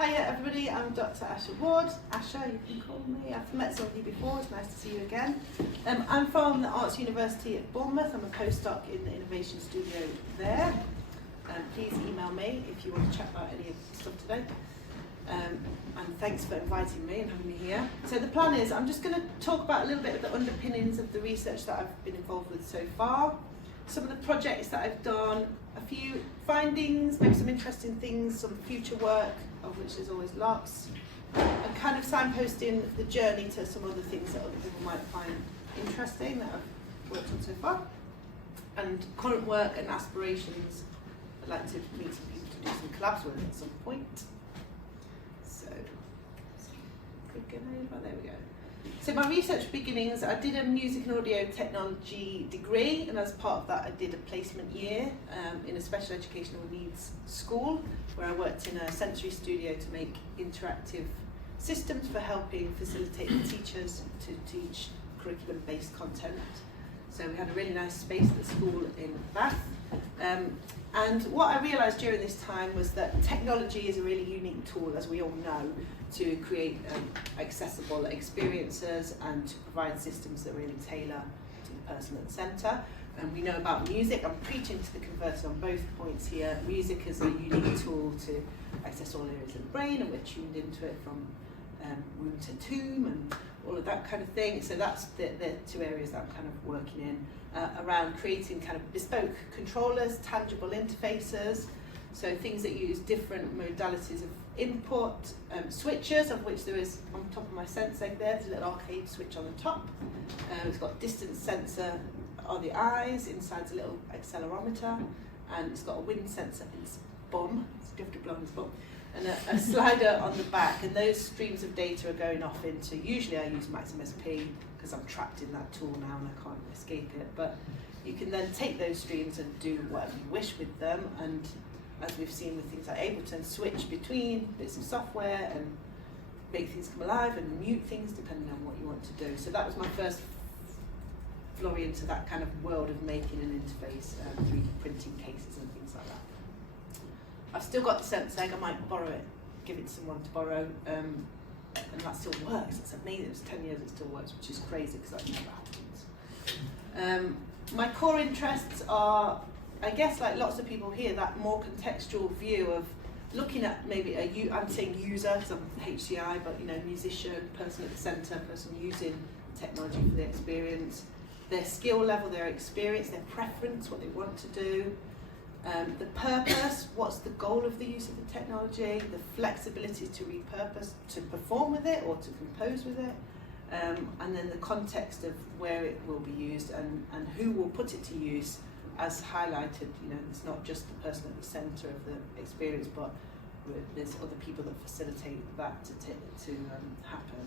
Hiya everybody, I'm Dr. Asha Ward. Asha, you can call me. I've met some of you before, it's nice to see you again. I'm from the Arts University at Bournemouth. I'm a postdoc in the Innovation Studio there. Please email me if you want to chat about any of the stuff today. And thanks for inviting me and having me here. So the plan is, I'm just going to talk about a little bit of the underpinnings of the research that I've been involved with so far, some of the projects that I've done, a few findings, maybe some interesting things, some future work, of which there's always lots, and kind of signposting the journey to some other things that other people might find interesting that I've worked on so far, and current work and aspirations I'd like to meet some people to do some collabs with at some point. So, there we go. So my research beginnings, I did a music and audio technology degree, and as part of that I did a placement year in a special educational needs school where I worked in a sensory studio to make interactive systems for helping facilitate the teachers to teach curriculum-based content. So we had a really nice space at the school in Bath. And what I realised during this time was that technology is a really unique tool, as we all know, to create accessible experiences and to provide systems that really tailor to the person at the centre. And we know about music. I'm preaching to the converted on both points here. Music is a unique tool to access all areas of the brain, and we're tuned into it from womb to tomb and all of that kind of thing. So that's the two areas that I'm kind of working in around creating kind of bespoke controllers, tangible interfaces, so things that use different modalities of input, switches, of which there is on top of my sense egg there's a little arcade switch on the top. It's got distance sensor on the eyes, inside's a little accelerometer, and it's got a wind sensor in its bum, so you have to blow on its bum, and a slider on the back, and those streams of data are going off into, usually I use Maximus P because I'm trapped in that tool now and I can't escape it, but you can then take those streams and do whatever you wish with them, and as we've seen with things like Ableton, switch between bits of software and make things come alive and mute things depending on what you want to do. So that was my first foray into that kind of world of making an interface, 3D printing cases and things like that. I've still got the sense egg, I might borrow it, give it to someone to borrow, and that still works. It's amazing, it's 10 years, it still works, which is crazy because that never happens. My core interests are, I guess like lots of people here, that more contextual view of looking at maybe I'm saying user because I'm HCI, but you know, musician, person at the centre, person using technology for the experience, their skill level, their experience, their preference, what they want to do, the purpose, what's the goal of the use of the technology, the flexibility to repurpose, to perform with it or to compose with it, and then the context of where it will be used and who will put it to use. As highlighted, you know, it's not just the person at the centre of the experience, but there's other people that facilitate that to happen.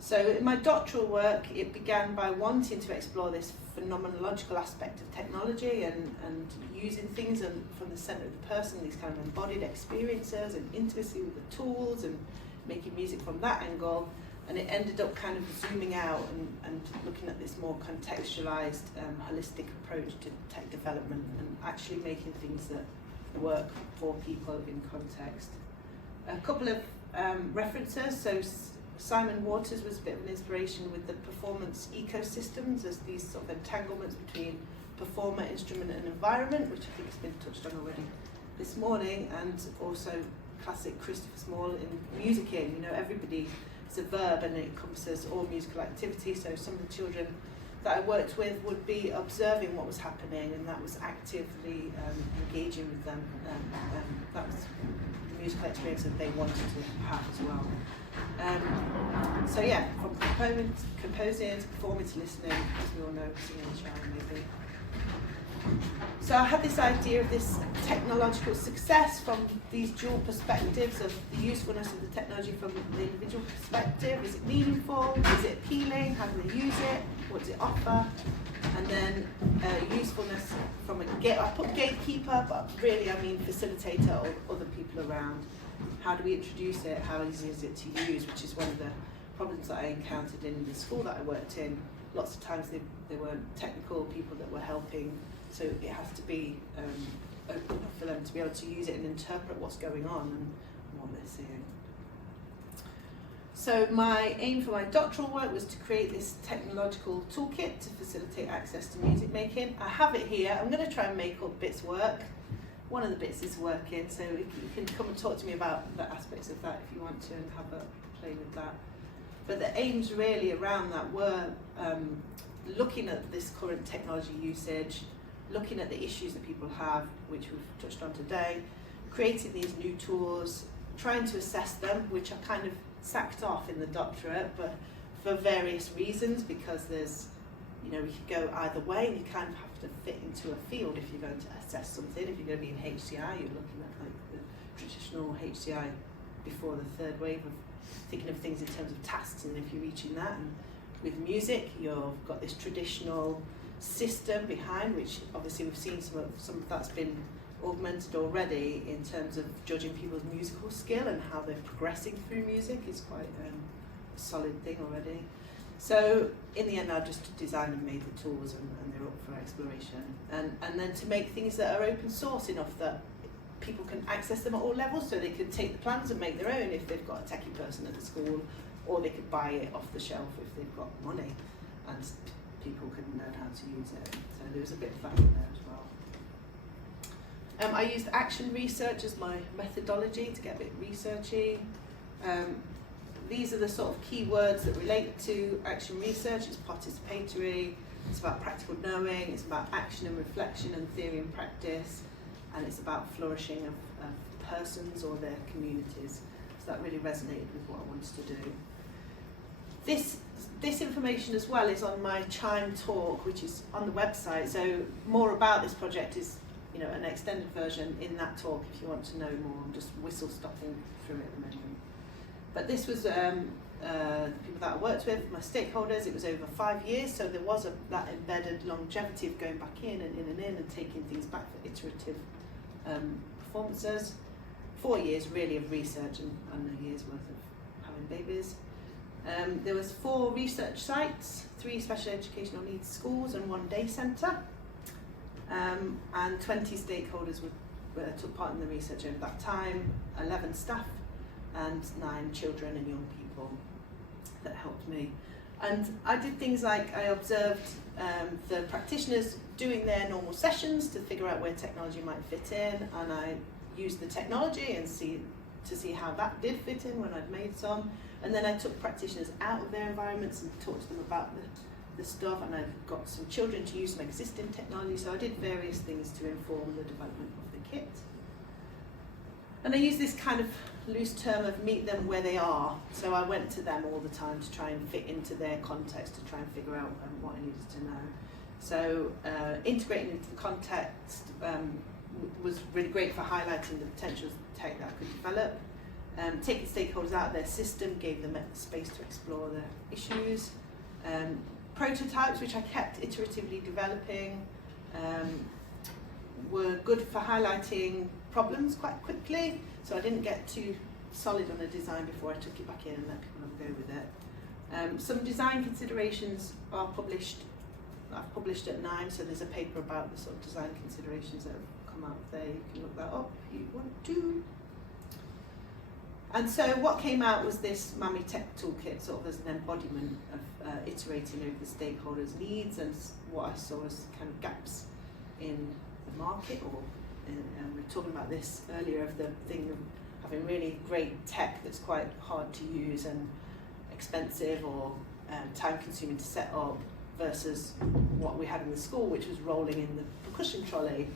So in my doctoral work, it began by wanting to explore this phenomenological aspect of technology and using things from the centre of the person, these kind of embodied experiences and intimacy with the tools and making music from that angle. And it ended up kind of zooming out and looking at this more contextualized, holistic approach to tech development and actually making things that work for people in context. A couple of references, so Simon Waters was a bit of an inspiration with the performance ecosystems as these sort of entanglements between performer, instrument and environment, which I think has been touched on already this morning, and also classic Christopher Small in musicking, you know, everybody. It's a verb and it encompasses all musical activity, so some of the children that I worked with would be observing what was happening and that was actively engaging with them. That was the musical experience that they wanted to have as well. So yeah, from composing to performing to listening, as we all know, singing and shouting maybe. So I had this idea of this technological success from these dual perspectives of the usefulness of the technology from the individual perspective. Is it meaningful? Is it appealing? How do they use it? What does it offer? And then usefulness from I put gatekeeper, but really I mean facilitator or other people around. How do we introduce it? How easy is it to use? Which is one of the problems that I encountered in the school that I worked in. Lots of times they weren't technical people that were helping. So it has to be open enough for them to be able to use it and interpret what's going on and what they're seeing. So my aim for my doctoral work was to create this technological toolkit to facilitate access to music making. I have it here. I'm going to try and make all bits work. One of the bits is working, so you can come and talk to me about the aspects of that if you want to and have a play with that. But the aims really around that were looking at this current technology usage, looking at the issues that people have, which we've touched on today, creating these new tools, trying to assess them, which I kind of sacked off in the doctorate, but for various reasons, because there's, you know, we could go either way, and you kind of have to fit into a field if you're going to assess something. If you're going to be in HCI, you're looking at like the traditional HCI before the third wave of thinking of things in terms of tasks, and if you're reaching that. And with music, you've got this traditional system behind, which obviously we've seen some of that's been augmented already in terms of judging people's musical skill, and how they're progressing through music is quite a solid thing already. So in the end, I just designed and made the tools, and they're up for exploration. And then to make things that are open source enough that people can access them at all levels, so they can take the plans and make their own if they've got a techie person at the school, or they could buy it off the shelf if they've got money, and people can learn how to use it. So there was a bit of that in there as well. I used action research as my methodology to get a bit researchy. These are the sort of key words that relate to action research. It's participatory, it's about practical knowing, it's about action and reflection and theory and practice, and it's about flourishing of persons or their communities. So that really resonated with what I wanted to do. This information as well is on my CHIME talk, which is on the website. So more about this project is, you know, an extended version in that talk if you want to know more. I'm just whistle stopping through it at the moment. But this was the people that I worked with, my stakeholders. It was over 5 years, so there was that embedded longevity of going back in and taking things back for iterative performances. 4 years really of research and a year's worth of having babies. There was 4 research sites, 3 special educational needs schools and 1 day centre, and 20 stakeholders took part in the research over that time, 11 staff and 9 children and young people that helped me. And I did things like I observed the practitioners doing their normal sessions to figure out where technology might fit in, and I used the technology and to see how that did fit in when I'd made some. And then I took practitioners out of their environments and talked to them about the stuff, and I got some children to use some existing technology, so I did various things to inform the development of the kit. And I used this kind of loose term of meet them where they are, so I went to them all the time to try and fit into their context, to try and figure out what I needed to know. So integrating into the context was really great for highlighting the potential tech that I could develop. Taking stakeholders out of their system gave them space to explore their issues. Prototypes, which I kept iteratively developing, were good for highlighting problems quite quickly, so I didn't get too solid on a design before I took it back in and let people go with it. Some design considerations are published. I've published at 9, so there's a paper about the sort of design considerations that have come out there. You can look that up if you want to. And so what came out was this MAMI Tech Toolkit, sort of as an embodiment of iterating over the stakeholders' needs and what I saw as kind of gaps in the market, and we were talking about this earlier, of the thing of having really great tech that's quite hard to use and expensive or time consuming to set up, versus what we had in the school, which was rolling in the percussion trolley.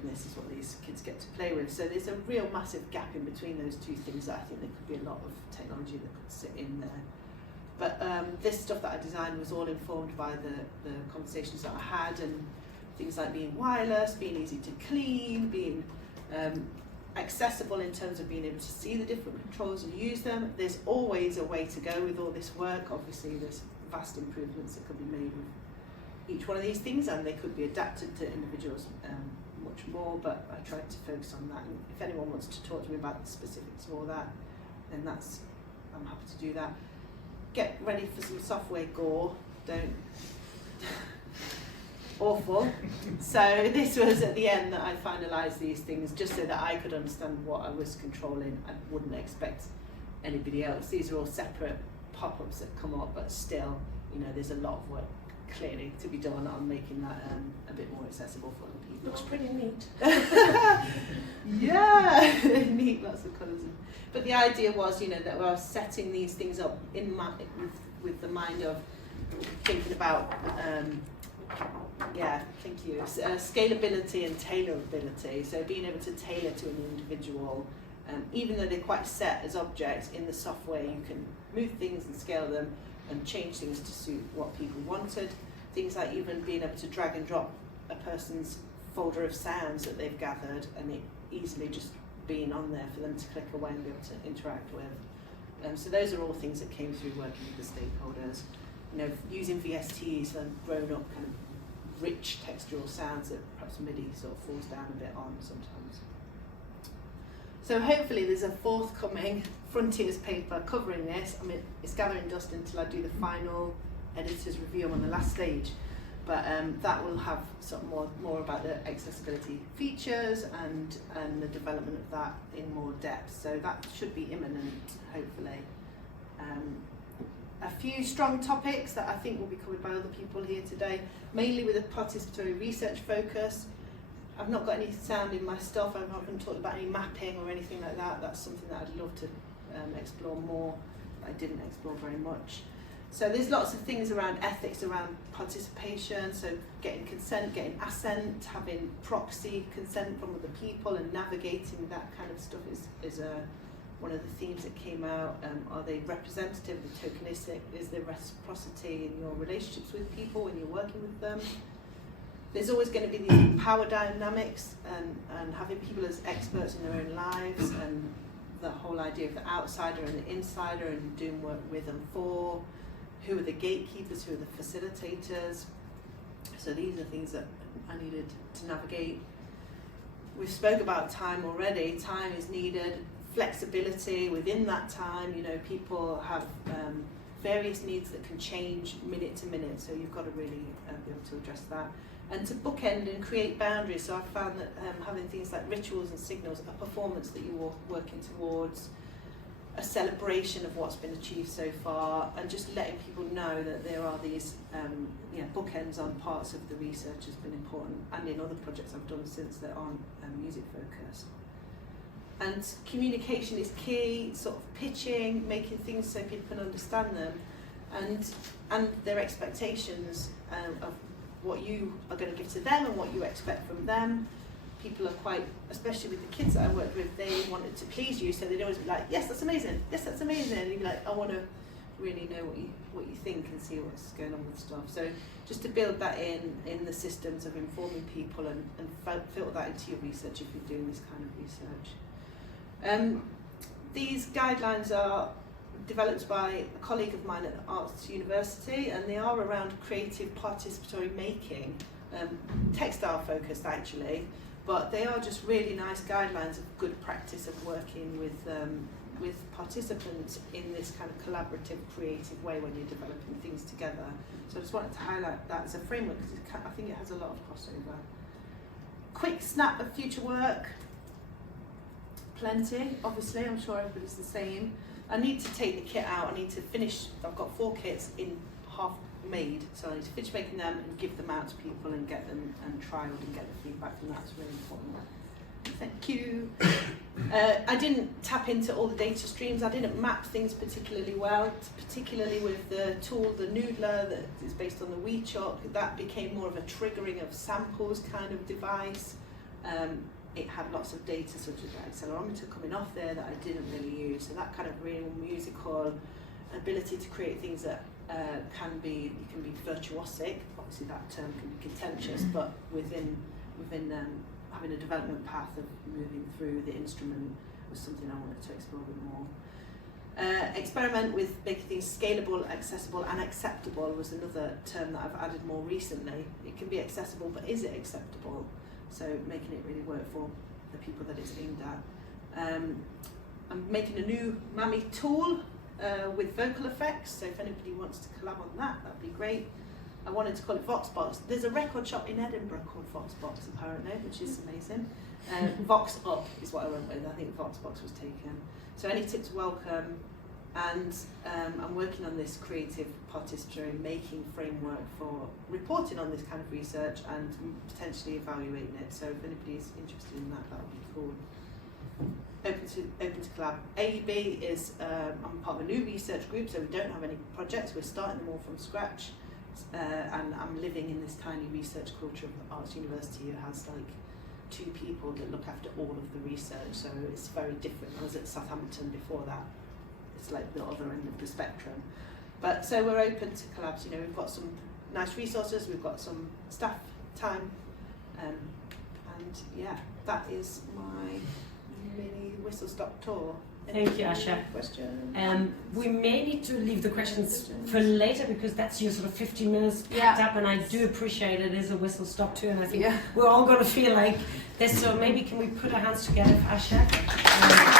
And this is what these kids get to play with. So there's a real massive gap in between those two things that I think there could be a lot of technology that could sit in there. But this stuff that I designed was all informed by the conversations that I had, and things like being wireless, being easy to clean, being accessible in terms of being able to see the different controls and use them. There's always a way to go with all this work. Obviously there's vast improvements that could be made with each one of these things, and they could be adapted to individuals much more, but I tried to focus on that. And if anyone wants to talk to me about the specifics of all that, then I'm happy to do that. Get ready for some software gore. awful. So this was at the end that I finalised these things, just so that I could understand what I was controlling. I wouldn't expect anybody else. These are all separate pop-ups that come up, but still, you know, there's a lot of work clearly to be done on making that a bit more accessible for other people. Looks pretty neat. Yeah, neat, lots of colours. But the idea was, you know, that I was setting these things up in with the mind of thinking about, scalability and tailorability. So being able to tailor to an individual, even though they're quite set as objects in the software, you can move things and scale them and change things to suit what people wanted. Things like even being able to drag and drop a person's folder of sounds that they've gathered, and it easily just being on there for them to click away and be able to interact with. So those are all things that came through working with the stakeholders. You know, using VSTs and grown up kind of rich textural sounds that perhaps MIDI sort of falls down a bit on sometimes. So hopefully there's a forthcoming Frontiers paper covering this. I mean, it's gathering dust until I do the final editor's review. I'm on the last stage, but that will have sort of more about the accessibility features and the development of that in more depth. So that should be imminent, hopefully. A few strong topics that I think will be covered by other people here today, mainly with a participatory research focus. I've not got any sound in my stuff. I haven't talked about any mapping or anything like that. That's something that I'd love to explore more, but I didn't explore very much. So there's lots of things around ethics, around participation, so getting consent, getting assent, having proxy consent from other people and navigating that kind of stuff is one of the themes that came out. Are they representative, the tokenistic? Is there reciprocity in your relationships with people when you're working with them? There's always going to be these power dynamics and having people as experts in their own lives, and the whole idea of the outsider and the insider and doing work with and for. Who are the gatekeepers, who are the facilitators? So these are things that I needed to navigate. We've spoke about time already. Time is needed. Flexibility within that time. You know, people have various needs that can change minute to minute, so you've got to really be able to address that. And to bookend and create boundaries. So I've found that having things like rituals and signals, a performance that you're working towards, a celebration of what's been achieved so far, and just letting people know that there are these bookends on parts of the research has been important, and in other projects I've done since that aren't music focused. And communication is key, sort of pitching, making things so people can understand them, and their expectations of what you are going to give to them and what you expect from them. People are quite, especially with the kids that I worked with, they wanted to please you, so they'd always be like, yes, that's amazing, yes, that's amazing, and you'd be like, I want to really know what you think and see what's going on with stuff. So just to build that in the systems of informing people and filter that into your research if you're doing this kind of research. These guidelines are developed by a colleague of mine at the Arts University, and they are around creative participatory making, textile focused actually, but they are just really nice guidelines of good practice of working with participants in this kind of collaborative, creative way when you're developing things together. So I just wanted to highlight that as a framework because I think it has a lot of crossover. Quick snap of future work. Plenty, obviously, I'm sure everybody's the same. I need to take the kit out, I need to finish, I've got 4 kits in half made, so I need to finish making them and give them out to people and get them and trialed and get the feedback from that. It's really important. Thank you. I didn't tap into all the data streams, I didn't map things particularly well, particularly with the tool, the Noodler, that is based on the WeChalk. That became more of a triggering of samples kind of device. It had lots of data such as the accelerometer coming off there that I didn't really use. So that kind of real musical ability to create things that can be virtuosic. Obviously that term can be contentious, but within having a development path of moving through the instrument was something I wanted to explore a bit more. Experiment with making things scalable, accessible and acceptable was another term that I've added more recently. It can be accessible, but is it acceptable? So making it really work for the people that it's aimed at. I'm making a new MAMI tool with vocal effects, so if anybody wants to collab on that, that'd be great. I wanted to call it Voxbox. There's a record shop in Edinburgh called Voxbox apparently, which is amazing. Vox Up is what I went with. I think Voxbox was taken. So any tips welcome, and I'm working on this creative participatory making framework for reporting on this kind of research and potentially evaluating it. So if anybody's interested in that, that would be cool. Open to collab. AUB is I'm part of a new research group, so we don't have any projects. We're starting them all from scratch, and I'm living in this tiny research culture of the Arts University. It has like 2 people that look after all of the research, so it's very different. I was at Southampton before that. It's like the other end of the spectrum. But so we're open to collabs. You know, we've got some nice resources, we've got some staff time, and yeah, that is my mini whistle stop tour. Thank you, Asha. Questions? We may need to leave the questions for later because that's your sort of 15 minutes packed up, and I do appreciate it is a whistle stop tour, and I think we're all going to feel like this. So maybe can we put our hands together for Asha?